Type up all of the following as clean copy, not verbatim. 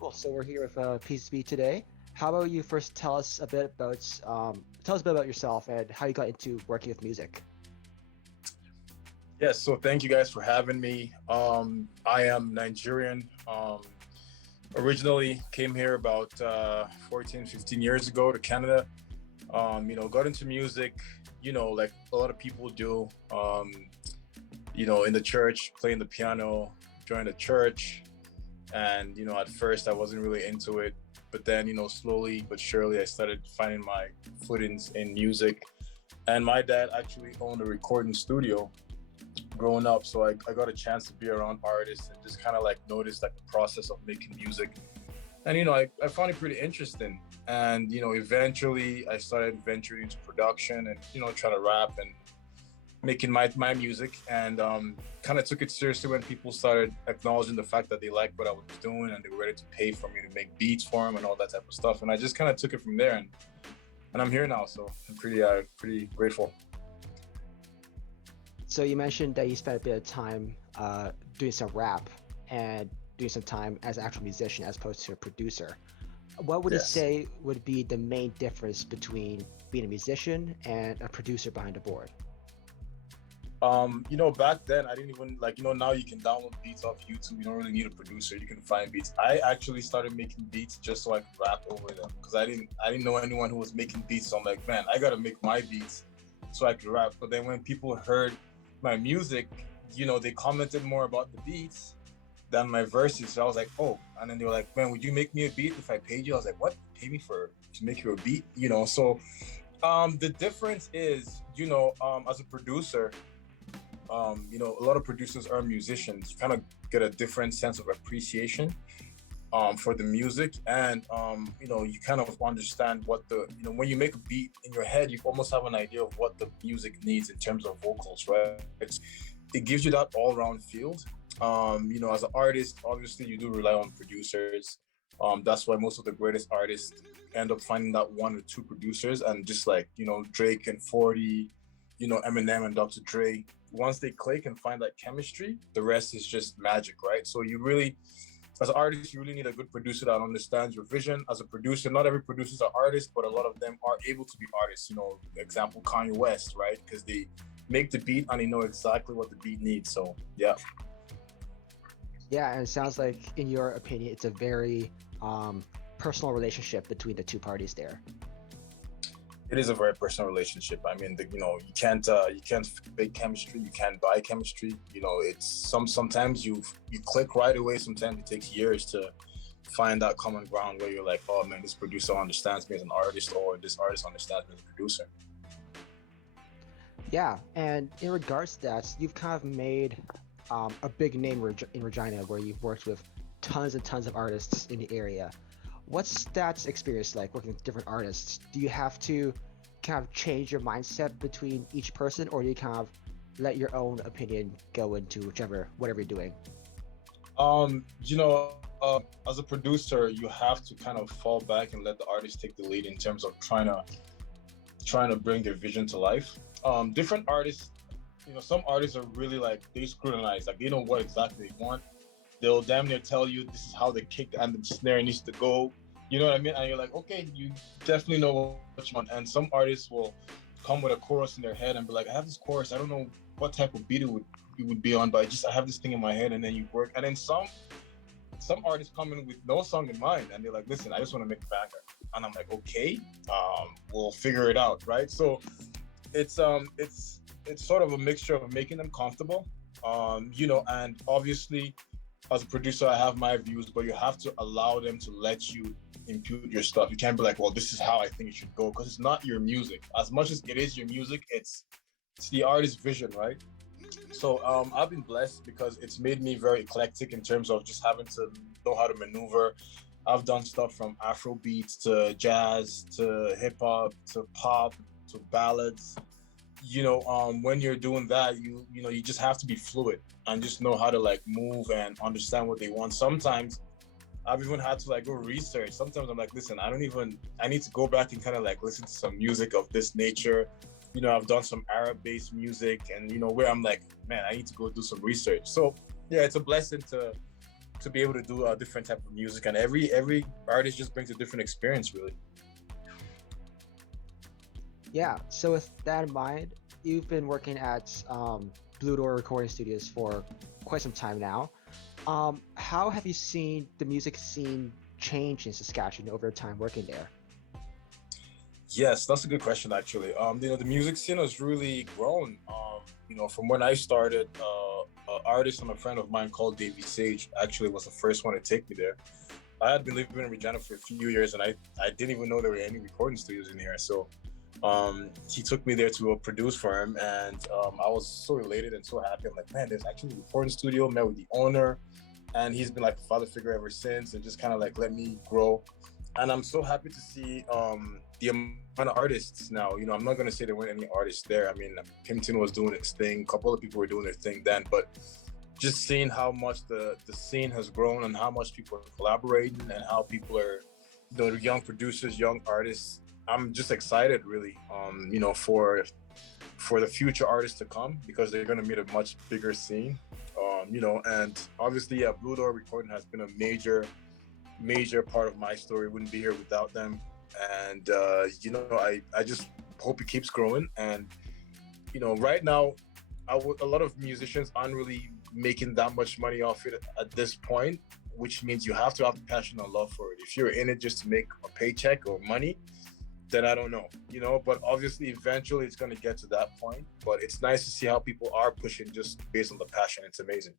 Cool. So we're here with PCB today. How about you first tell us a bit about yourself and how you got into working with music. Yes, so thank you guys for having me. I am Nigerian. Originally came here about 14, 15 years ago to Canada. Got into music, like a lot of people do, in the church, playing the piano, joined the church. And, at first I wasn't really into it. But then, slowly but surely I started finding my footings in music. And my dad actually owned a recording studio growing up, so I got a chance to be around artists and just kind of like notice like the process of making music. And I found it pretty interesting. And eventually I started venturing into production and trying to rap and making my music. And kind of took it seriously when people started acknowledging the fact that they liked what I was doing and they were ready to pay for me to make beats for them and all that type of stuff. And I just kind of took it from there, and I'm here now, so I'm pretty grateful. So you mentioned that you spent a bit of time doing some rap and doing some time as an actual musician as opposed to a producer. What would you Yes. say would be the main difference between being a musician and a producer behind a board? Back then I didn't even like, now you can download beats off YouTube. You don't really need a producer. You can find beats. I actually started making beats just so I could rap over them because I didn't know anyone who was making beats. So I'm like, man, I gotta make my beats so I could rap. But then when people heard my music, they commented more about the beats than my verses. So I was like, oh, and then they were like, man, would you make me a beat if I paid you? I was like, what? Pay me to make you a beat? So the difference is, as a producer, a lot of producers are musicians. You kind of get a different sense of appreciation for the music, and you kind of understand what when you make a beat in your head, you almost have an idea of what the music needs in terms of vocals, right? It gives you that all-round field. As an artist, obviously you do rely on producers. That's why most of the greatest artists end up finding that one or two producers, and just like Drake and 40, Eminem and Dr. Dre. Once they click and find that chemistry, the rest is just magic, right? So you really, as an artist, you really need a good producer that understands your vision. As a producer, not every producer is an artist, but a lot of them are able to be artists. Example, Kanye West, right? Because they make the beat and they know exactly what the beat needs. So yeah. Yeah, and it sounds like, in your opinion, it's a very personal relationship between the two parties there. It is a very personal relationship. I mean, you can't fake chemistry. You can't buy chemistry. It's sometimes you click right away. Sometimes it takes years to find that common ground where you're like, oh man, this producer understands me as an artist, or this artist understands me as a producer. Yeah, and in regards to that, you've kind of made a big name in Regina, where you've worked with tons and tons of artists in the area. What's that experience like working with different artists? Do you have to kind of change your mindset between each person, or do you kind of let your own opinion go into whatever you're doing? As a producer, you have to kind of fall back and let the artist take the lead in terms of trying to bring their vision to life. Different artists, some artists are really like, they scrutinize, like they know what exactly they want. They'll damn near tell you this is how the kick and the snare needs to go. You know what I mean? And you're like, okay, you definitely know what you want. And some artists will come with a chorus in their head and be like, I have this chorus, I don't know what type of beat it would be on, but I have this thing in my head, and then you work. And then some artists come in with no song in mind, and they're like, listen, I just want to make a banger. And I'm like, okay, we'll figure it out, right? So it's sort of a mixture of making them comfortable, and obviously as a producer, I have my views, but you have to allow them to let you impute your stuff. You can't be like, well, this is how I think it should go, because it's not your music. As much as it is your music, it's the artist's vision, right? So I've been blessed because it's made me very eclectic in terms of just having to know how to maneuver. I've done stuff from Afro beats to jazz to hip hop to pop to ballads. When you're doing that, you just have to be fluid and just know how to like move and understand what they want. Sometimes I've even had to like go research. Sometimes I'm like, listen, I need to go back and kind of like listen to some music of this nature. I've done some Arab-based music, and where I'm like, man, I need to go do some research. So yeah, it's a blessing to be able to do a different type of music, and every artist just brings a different experience, really. Yeah. So with that in mind, you've been working at Blue Door Recording Studios for quite some time now. How have you seen the music scene change in Saskatchewan over time working there? Yes, that's a good question, actually. The music scene has really grown. From when I started, an artist and a friend of mine called Davey Sage actually was the first one to take me there. I had been living in Regina for a few years, and I didn't even know there were any recording studios in here. So he took me there to produce for him, and I was so elated and so happy. I'm like, man, there's actually a recording studio. Met with the owner, and he's been like a father figure ever since, and just kind of like let me grow. And I'm so happy to see the amount of artists now. I'm not gonna say there weren't any artists there. I mean, Pimpton was doing its thing. A couple of people were doing their thing then, but just seeing how much the scene has grown and how much people are collaborating and how people are, young producers, young artists. I'm just excited, really, for the future artists to come, because they're going to meet a much bigger scene. And obviously, yeah, Blue Door Recording has been a major part of my story. Wouldn't be here without them. And I just hope it keeps growing. And right now, a lot of musicians aren't really making that much money off it at this point, which means you have to have the passion and love for it. If you're in it just to make a paycheck or money, then I don't know, but obviously eventually it's going to get to that point. But it's nice to see how people are pushing just based on the passion. It's amazing.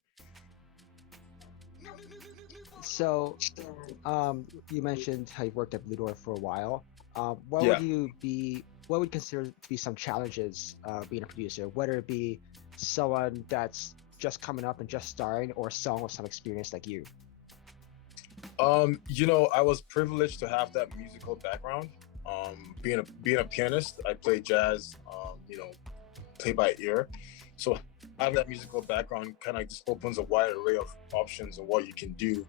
So, you mentioned how you worked at Blue Door for a while. Yeah. What would you consider to be some challenges being a producer, whether it be someone that's just coming up and just starting, or someone with some experience like you? I was privileged to have that musical background. Being a pianist, I play jazz, play by ear. So having that musical background kind of just opens a wide array of options and what you can do.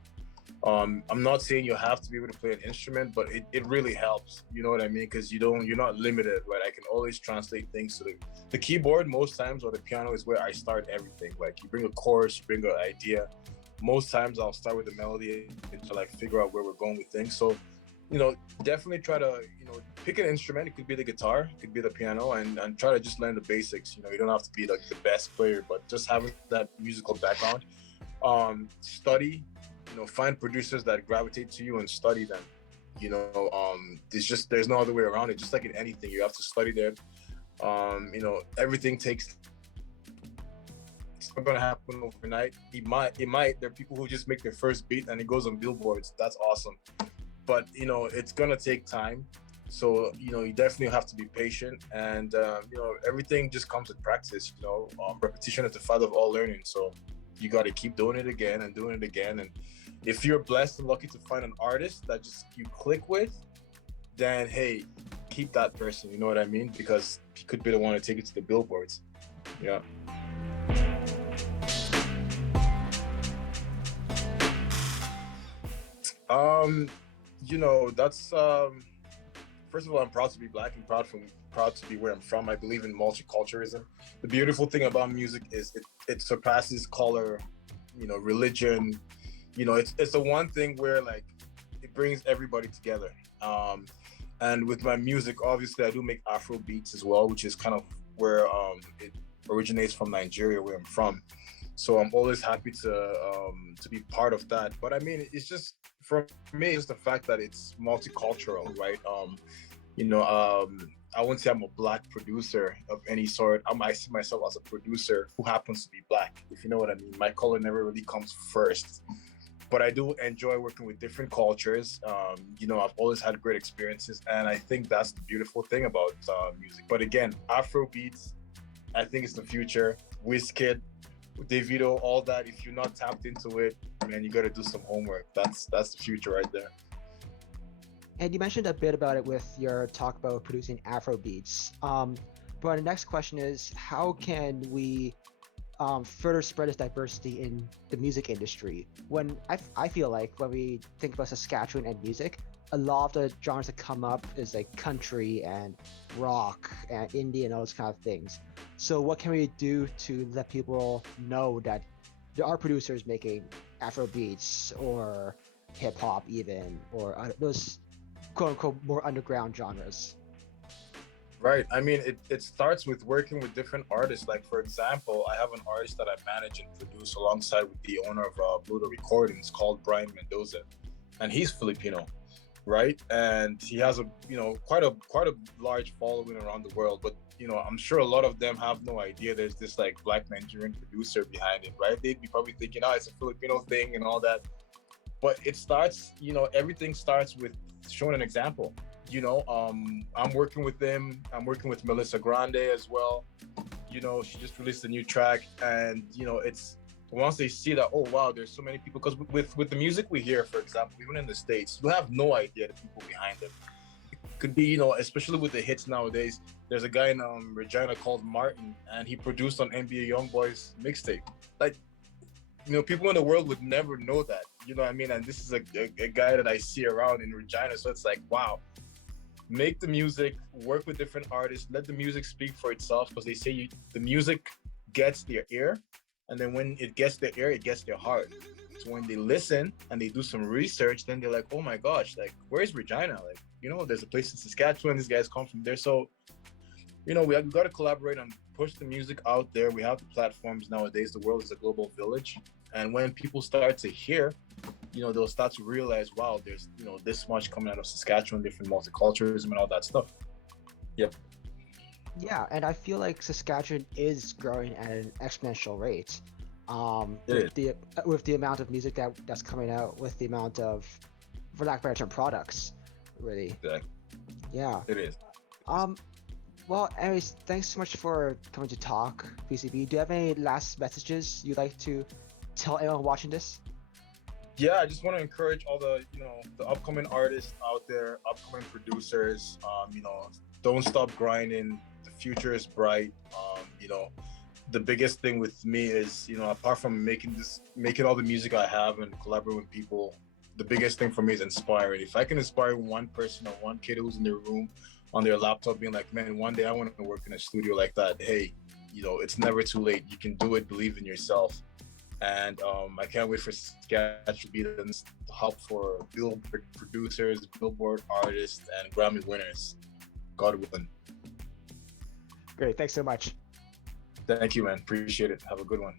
I'm not saying you have to be able to play an instrument, but it really helps. You know what I mean? Because you're not limited, right? I can always translate things to the keyboard most times, or the piano is where I start everything. Like, you bring a chorus, you bring an idea. Most times I'll start with the melody and to like figure out where we're going with things. So, definitely try to, pick an instrument. It could be the guitar, it could be the piano, and try to just learn the basics. You don't have to be like the best player, but just having that musical background. Study, find producers that gravitate to you and study them. There's no other way around it. Just like in anything, you have to study them. Everything takes. It's not gonna happen overnight. It might. There are people who just make their first beat and it goes on billboards. That's awesome. But it's gonna take time. So you definitely have to be patient, and everything just comes with practice. Repetition is the father of all learning. So you got to keep doing it again and doing it again. And if you're blessed and lucky to find an artist that just you click with, then hey, keep that person. You know what I mean? Because he could be the one to take it to the billboards. Yeah. That's first of all, I'm proud to be black and proud to be where I'm from. I believe in multiculturalism. The beautiful thing about music is it surpasses color, religion. It's the one thing where like it brings everybody together. And with my music, obviously I do make Afro beats as well, which is kind of where it originates from, Nigeria, where I'm from. So I'm always happy to be part of that. But I mean, it's just, for me, it's the fact that it's multicultural, right? I wouldn't say I'm a black producer of any sort. I see myself as a producer who happens to be black, if you know what I mean. My color never really comes first. But I do enjoy working with different cultures. I've always had great experiences, and I think that's the beautiful thing about music. But again, Afro beats, I think it's the future. Wizkid, Davido, all that. If you're not tapped into it, man, you got to do some homework. That's the future right there. And you mentioned a bit about it with your talk about producing Afro beats. But the next question is, how can we further spread this diversity in the music industry? When I feel like when we think about Saskatchewan and music, a lot of the genres that come up is like country and rock and indie and all those kind of things. So what can we do to let people know that there are producers making Afro beats or hip hop even, or those quote unquote more underground genres? Right. I mean, it starts with working with different artists. Like, for example, I have an artist that I manage and produce alongside with the owner of Bluto Recordings called Brian Mendoza. And he's Filipino, right? And he has a, quite a large following around the world. But, I'm sure a lot of them have no idea there's this like black Nigerian producer behind it, right? They'd be probably thinking, oh, it's a Filipino thing and all that. But it starts, everything starts with showing an example. I'm working with them. I'm working with Melissa Grande as well. She just released a new track, and it's once they see that, oh wow, there's so many people. Because with the music we hear, for example, even in the States, you have no idea the people behind it. It could be, especially with the hits nowadays. There's a guy in Regina called Martin, and he produced on NBA YoungBoy's mixtape. Like, people in the world would never know that. You know what I mean? And this is a guy that I see around in Regina. So it's like, wow, make the music, work with different artists, let the music speak for itself, because they say the music gets their ear, and then when it gets their ear, it gets their heart. So when they listen and they do some research, then they're like, oh my gosh, like, where's Regina? Like, there's a place in Saskatchewan, these guys come from there. So, we got to collaborate and push the music out there. We have the platforms nowadays. The world is a global village. And when people start to hear, they'll start to realize, wow, there's, this much coming out of Saskatchewan, different multiculturalism and all that stuff. Yep. Yeah, and I feel like Saskatchewan is growing at an exponential rate. With the amount of music that's coming out, with the amount of, for lack of a better term, products, really. Exactly. Yeah. It is. Well, anyways, thanks so much for coming to talk, PCB. Do you have any last messages you'd like to tell anyone watching this? Yeah, I just want to encourage all the, the upcoming artists out there, upcoming producers. Don't stop grinding. The future is bright. The biggest thing with me is, apart from making all the music I have and collaborating with people, the biggest thing for me is inspiring. If I can inspire one person or one kid who's in their room on their laptop being like, man, one day I want to work in a studio like that. Hey, it's never too late. You can do it. Believe in yourself. And I can't wait for Saskatchewan to be the hub for Billboard producers, Billboard artists, and Grammy winners. God willing. Great. Thanks so much. Thank you, man. Appreciate it. Have a good one.